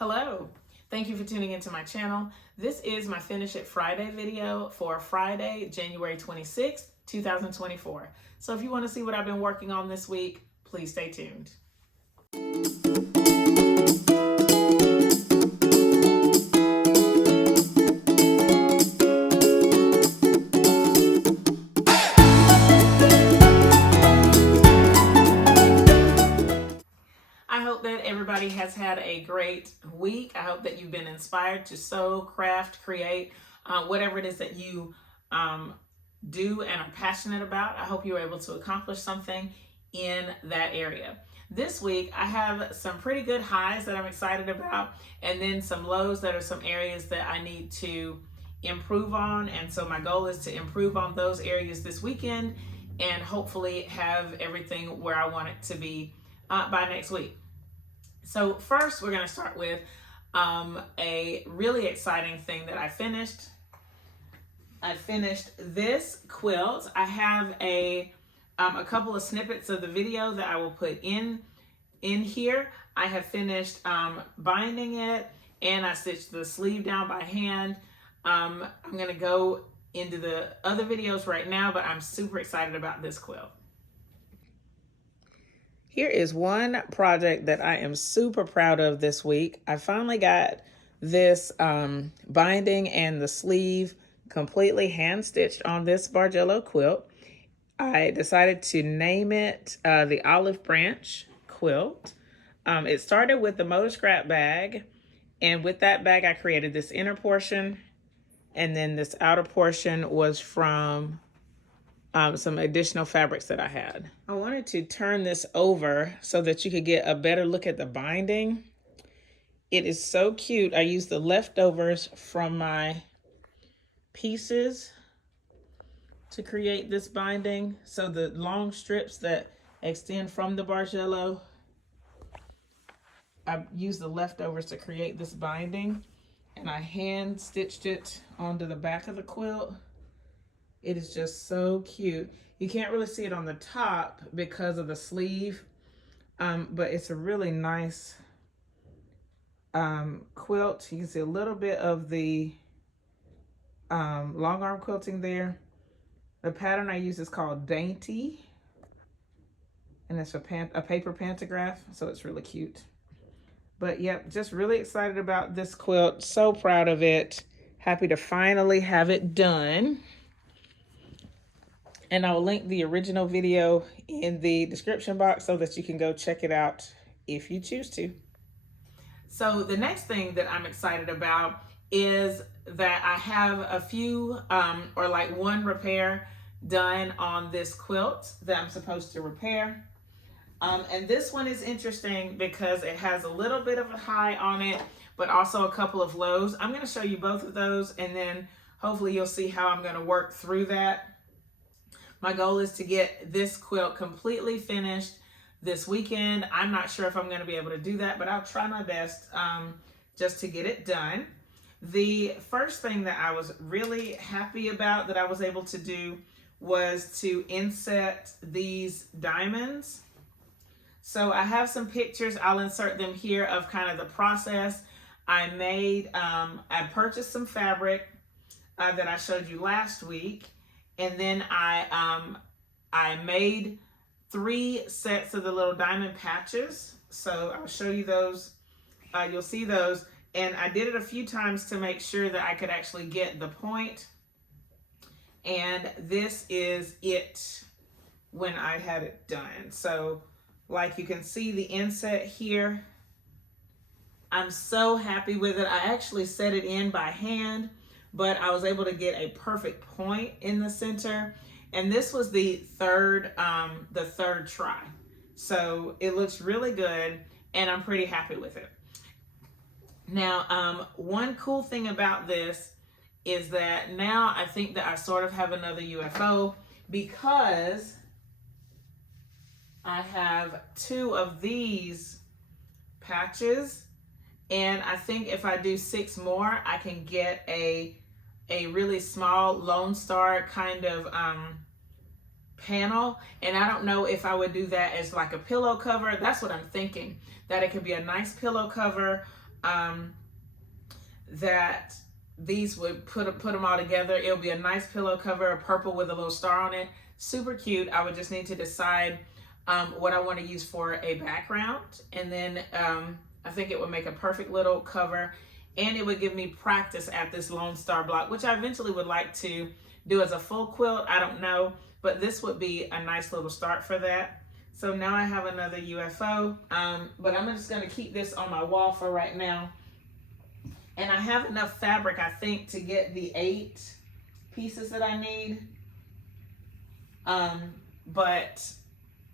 Hello, thank you for tuning into my channel. This is my Finish It Friday video for Friday, January 26th, 2024. So if you want to see what I've been working on this week, please stay tuned. I hope that everybody has had a great week. I hope that you've been inspired to sew, craft, create, whatever it is that you do and are passionate about. I hope you were able to accomplish something in that area. This week, I have some pretty good highs that I'm excited about, and then some lows that are some areas that I need to improve on. And so my goal is to improve on those areas this weekend and hopefully have everything where I want it to be by next week. So first, we're going to start with a really exciting thing that I finished. I finished this quilt. I have a couple of snippets of the video that I will put in here. I have finished binding it, and I stitched the sleeve down by hand. I'm going to go into the other videos right now, but I'm super excited about this quilt. Here is one project that I am super proud of this week. I finally got this binding and the sleeve completely hand stitched on this Bargello quilt. I decided to name it the Olive Branch quilt. It started with the motor scrap bag, and with that bag I created this inner portion, and then this outer portion was from some additional fabrics that I had. I wanted to turn this over so that you could get a better look at the binding. It is so cute. I used the leftovers from my pieces to create this binding. So the long strips that extend from the Bargello, I used the leftovers to create this binding, and I hand stitched it onto the back of the quilt. It is just so cute. You can't really see it on the top because of the sleeve, but it's a really nice quilt. You can see a little bit of the long arm quilting there. The pattern I use is called Dainty, and it's a paper pantograph, so it's really cute. But yep, just really excited about this quilt. So proud of it. Happy to finally have it done. And I will link the original video in the description box so that you can go check it out if you choose to. So the next thing that I'm excited about is that I have a few or like one repair done on this quilt that I'm supposed to repair. And this one is interesting because it has a little bit of a high on it, but also a couple of lows. I'm going to show you both of those, and then hopefully you'll see how I'm going to work through that. My goal is to get this quilt completely finished this weekend. I'm not sure if I'm going to be able to do that, but I'll try my best just to get it done. The first thing that I was really happy about that I was able to do was to inset these diamonds. So I have some pictures, I'll insert them here, of kind of the process. I purchased some fabric that I showed you last week. And then I made 3 sets of the little diamond patches. So I'll show you those. You'll see those. And I did it a few times to make sure that I could actually get the point. And this is it when I had it done. So like you can see the inset here. I'm so happy with it. I actually set it in by hand, but I was able to get a perfect point in the center. And this was the third try. So it looks really good, and I'm pretty happy with it. Now, one cool thing about this is that now I think that I sort of have another UFO, because I have 2 of these patches, and I think if I do 6 more, I can get a really small Lone Star kind of panel. And I don't know if I would do that as like a pillow cover. That's what I'm thinking, that it could be a nice pillow cover that these would put them all together. It'll be a nice pillow cover, a purple with a little star on it. Super cute. I would just need to decide what I want to use for a background. And then I think it would make a perfect little cover, and it would give me practice at this Lone Star block, which I eventually would like to do as a full quilt. I don't know, but this would be a nice little start for that. So now I have another UFO, but I'm just going to keep this on my wall for right now. And I have enough fabric, I think, to get the 8 pieces that I need. But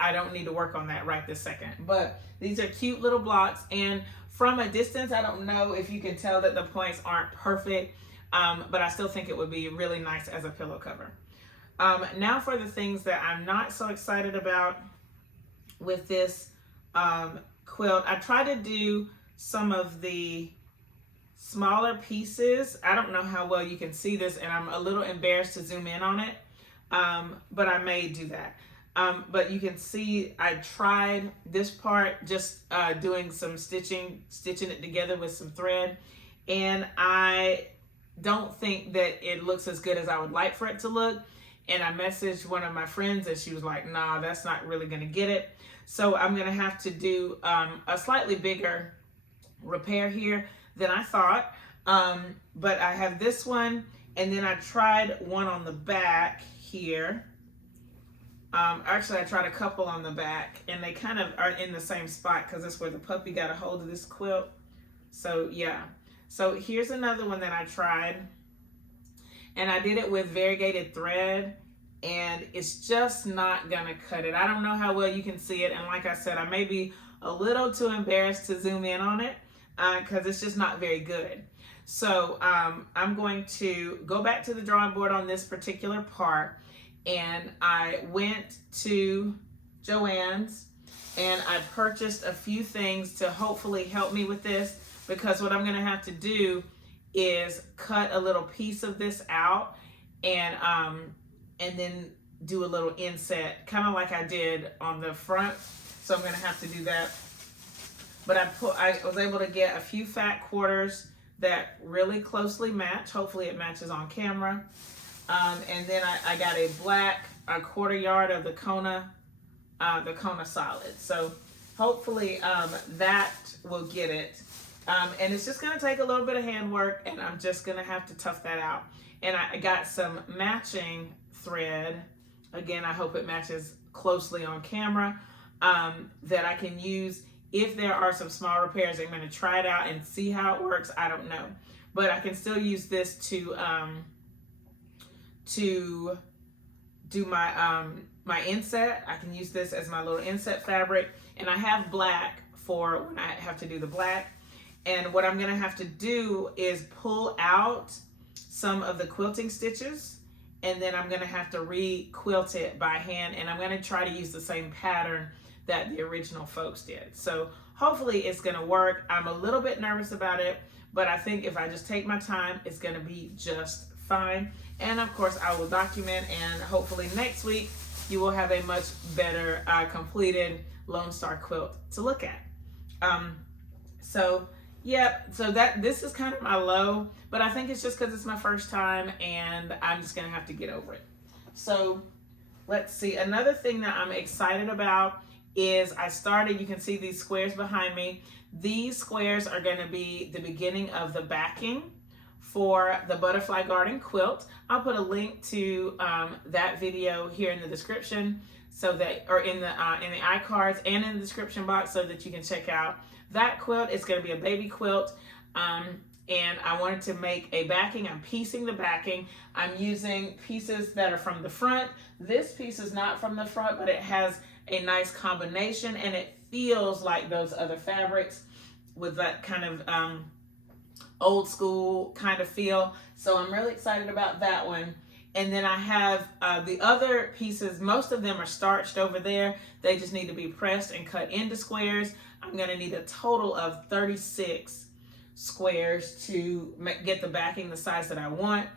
I don't need to work on that right this second. But these are cute little blocks, and from a distance, I don't know if you can tell that the points aren't perfect, but I still think it would be really nice as a pillow cover. Now for the things that I'm not so excited about with this quilt. I try to do some of the smaller pieces. I don't know how well you can see this, and I'm a little embarrassed to zoom in on it, but I may do that. But you can see I tried this part just doing some stitching it together with some thread, and I don't think that it looks as good as I would like for it to look. And I messaged one of my friends, and she was like, nah, that's not really gonna get it. So I'm gonna have to do a slightly bigger repair here than I thought. But I have this one, and then I tried one on the back here. Actually, I tried a couple on the back, and they kind of are in the same spot because that's where the puppy got a hold of this quilt. So yeah, so here's another one that I tried, and I did it with variegated thread, and it's just not gonna cut it. I don't know how well you can see it, and like I said, I may be a little too embarrassed to zoom in on it because it's just not very good. So I'm going to go back to the drawing board on this particular part, and I went to Joann's and I purchased a few things to hopefully help me with this, because what I'm gonna have to do is cut a little piece of this out and then do a little inset, kind of like I did on the front. So I'm gonna have to do that. But I was able to get a few fat quarters that really closely match. Hopefully it matches on camera. And then I got a black, a 1/4 yard of the Kona solid. So hopefully that will get it. And it's just gonna take a little bit of handwork, and I'm just gonna have to tough that out. And I got some matching thread. Again, I hope it matches closely on camera, that I can use if there are some small repairs. I'm gonna try it out and see how it works. I don't know, but I can still use this to do my my inset. I can use this as my little inset fabric, and I have black for when I have to do the black. And what I'm gonna have to do is pull out some of the quilting stitches, and then I'm gonna have to re-quilt it by hand, and I'm gonna try to use the same pattern that the original folks did. So hopefully it's gonna work. I'm a little bit nervous about it, but I think if I just take my time, it's gonna be just fine. And of course I will document, and hopefully next week you will have a much better completed Lone Star quilt to look at. So this is kind of my low, but I think it's just because it's my first time and I'm just gonna have to get over it. So let's see, another thing that I'm excited about is I started, you can see these squares behind me. These squares are gonna be the beginning of the backing for the Butterfly Garden quilt. I'll put a link to that video here in the description, so that, or in the iCards and in the description box, so that you can check out that quilt. It's gonna be a baby quilt, and I wanted to make a backing. I'm piecing the backing. I'm using pieces that are from the front. This piece is not from the front, but it has a nice combination, and it feels like those other fabrics with that kind of old school kind of feel. So I'm really excited about that one. And then I have the other pieces. Most of them are starched over there. They just need to be pressed and cut into squares. I'm gonna need a total of 36 squares to get the backing the size that I want.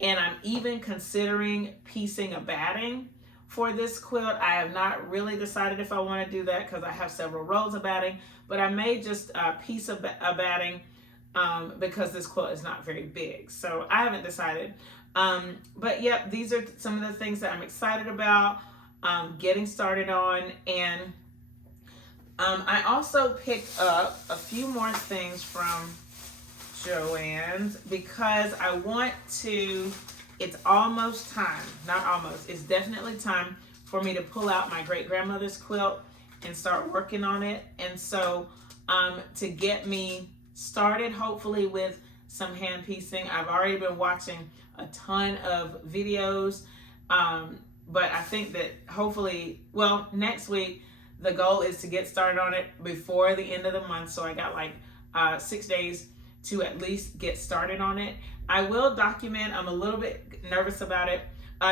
And I'm even considering piecing a batting for this quilt. I have not really decided if I want to do that because I have several rows of batting, but I may just a piece of batting because this quilt is not very big. So I haven't decided. But yep, these are some of the things that I'm excited about getting started on. And I also picked up a few more things from Joann's because I want to, it's almost time, not almost, it's definitely time for me to pull out my great-grandmother's quilt and start working on it. And so to get me started, hopefully with some hand piecing, I've already been watching a ton of videos, but I think that hopefully, well, next week, the goal is to get started on it before the end of the month. So I got like 6 days to at least get started on it. I will document. I'm a little bit nervous about it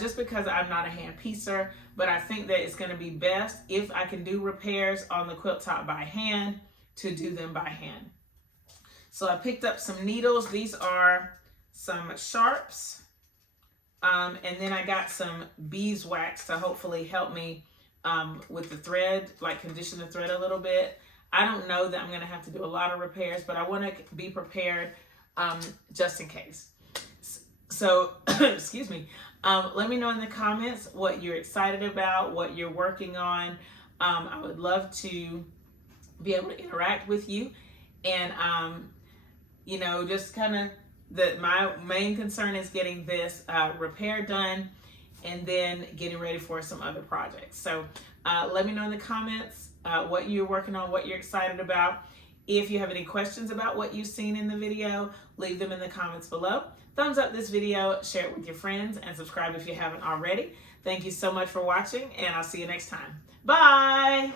just because I'm not a hand piecer, but I think that it's going to be best if I can do repairs on the quilt top by hand to do them by hand. So I picked up some needles. These are some sharps. And then I got some beeswax to hopefully help me with the thread, like condition the thread a little bit. I don't know that I'm going to have to do a lot of repairs, but I want to be prepared just in case. So, excuse me. Let me know in the comments what you're excited about, what you're working on. I would love to be able to interact with you. And, you know, just kind of my main concern is getting this repair done and then getting ready for some other projects. So let me know in the comments what you're working on, what you're excited about. If you have any questions about what you've seen in the video, leave them in the comments below. Thumbs up this video, share it with your friends, and subscribe if you haven't already. Thank you so much for watching, and I'll see you next time. Bye!